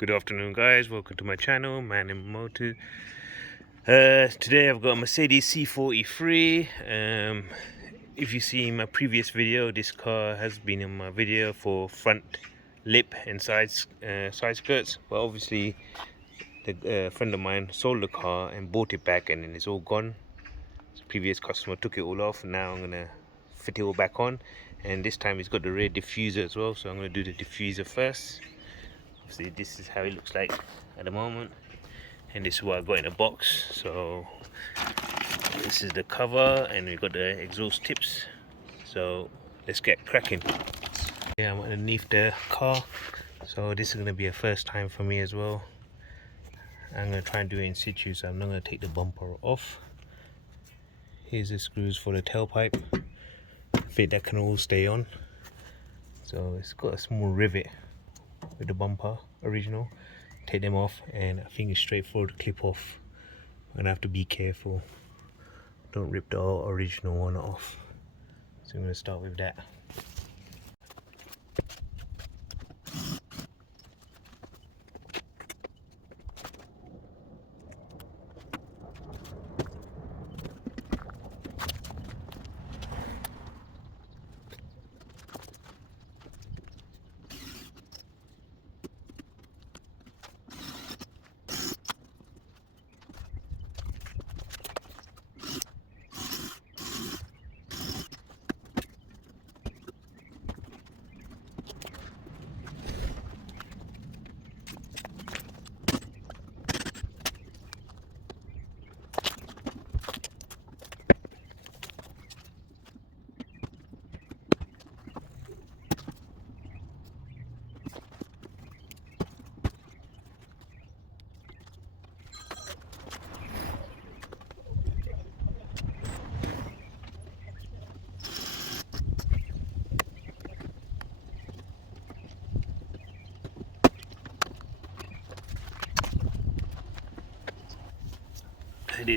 Good afternoon, guys. Welcome to my channel, Man&Motor. Today I've got a Mercedes C43. If you see my previous video, this car has been in my video for front lip and side skirts, but obviously the friend of mine sold the car and bought it back, and then it's all gone. The previous customer took it all off. Now I'm gonna fit it all back on, and this time he's got the rear diffuser as well, so I'm gonna do the diffuser first. See, this is how it looks like at the moment, and this is what I got in a box. So this is the cover, and we've got the exhaust tips. So let's get cracking. Yeah, I'm underneath the car, so this is going to be a first time for me as well. I'm going to try and do it in situ, so I'm not going to take the bumper off. Here's the screws for the tailpipe. I think that can all stay on. So it's got a small rivet with the bumper original. Take them off, and I think it's straightforward to clip off. I'm gonna have to be careful, don't rip the original one off. So I'm gonna start with that.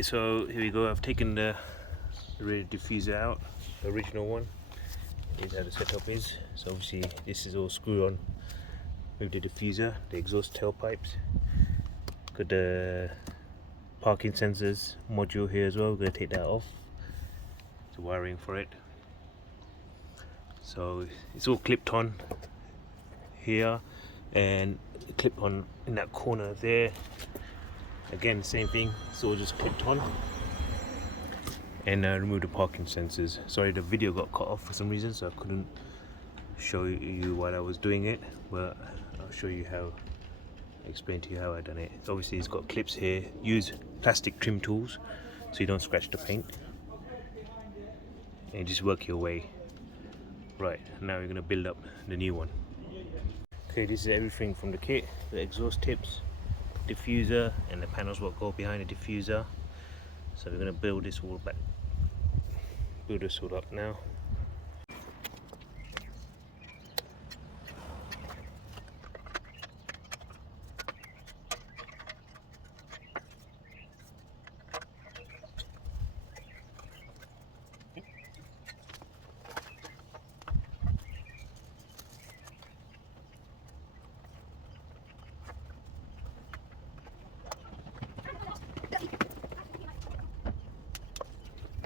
So here we go. I've taken the rear diffuser out, the original one. Here's how the setup is. So obviously this is all screwed on with the diffuser, the exhaust tailpipes. Got the parking sensors module here as well. We're going to take that off. The wiring for it. So it's all clipped on here, and clipped on in that corner there. Again, same thing, it's all just clipped on. And remove the parking sensors. Sorry, the video got cut off for some reason, so I couldn't show you while I was doing it, but I'll show you how, explain to you how I done it. Obviously it's got clips here. Use plastic trim tools so you don't scratch the paint, and just work your way. Right, now we're going to build up the new one. Okay, this is everything from the kit: the exhaust tips, diffuser, and the panels what go behind the diffuser. So we're going to build this all up now.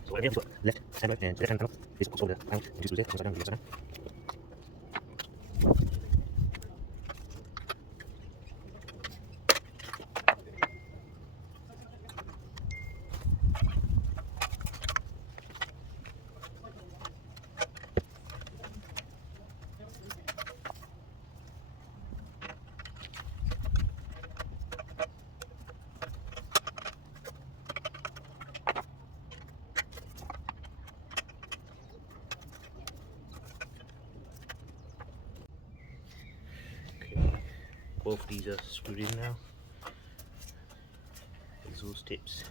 So again, left and right and hand panel. This goes over the panel into the upside down, the upside down. Both of these are screwed in now. Exhaust tips.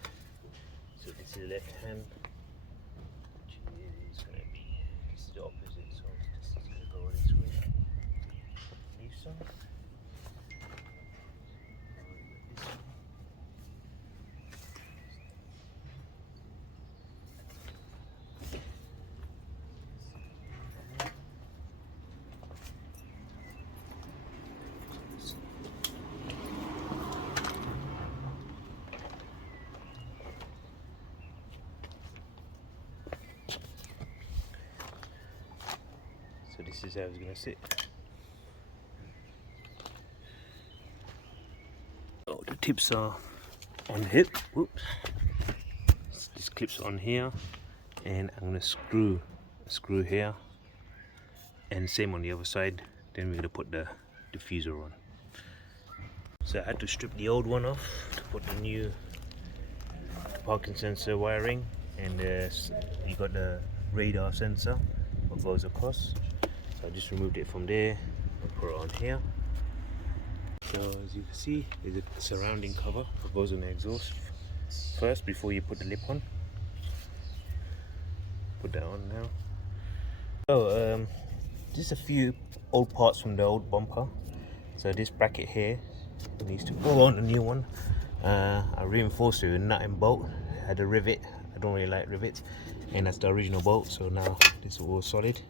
So this is the left hand, which is going to be, this is the opposite, so this is going to go this way. Leave some. So this is how it's going to sit. Oh, the tips are on the hip. Whoops. This clips on here, and I'm going to screw here, and same on the other side. Then we're going to put the diffuser on. So I had to strip the old one off to put the new parking sensor wiring, and you got the radar sensor what goes across. So I just removed it from there and put it on here. So as you can see, there's a surrounding cover that goes on the exhaust first before you put the lip on. Put that on now. So just a few old parts from the old bumper. So this bracket here needs to go on a new one. I reinforced it with a nut and bolt. I had a rivet. I don't really like rivets, and that's the original bolt. So now this is all solid.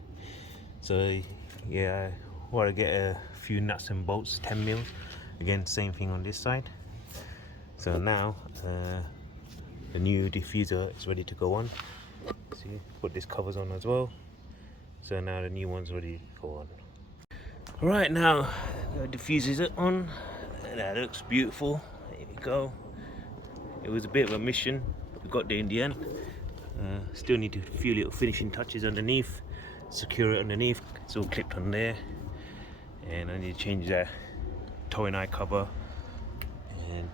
So yeah, I want to get a few nuts and bolts, 10 mil. Again, same thing on this side. So now the new diffuser is ready to go on. See, put these covers on as well. So now the new one's ready to go on. Alright, now the diffuser is on. That looks beautiful. There we go. It was a bit of a mission, but we got there in the end. Still need a few little finishing touches underneath. Secure it underneath. It's all clipped on there. And I need to change that toe and eye cover. And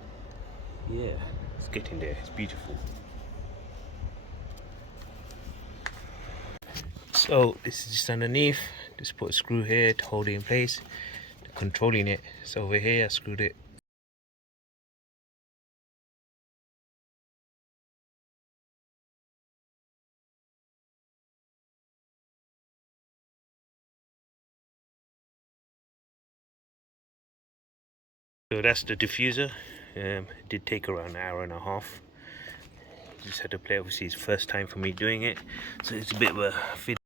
yeah, it's getting there. It's beautiful. So this is just underneath. Just put a screw here to hold it in place. Controlling it. So over here I screwed it. So that's the diffuser. It did take around an hour and a half. Just had to play, obviously it's first time for me doing it, so it's a bit of a fit.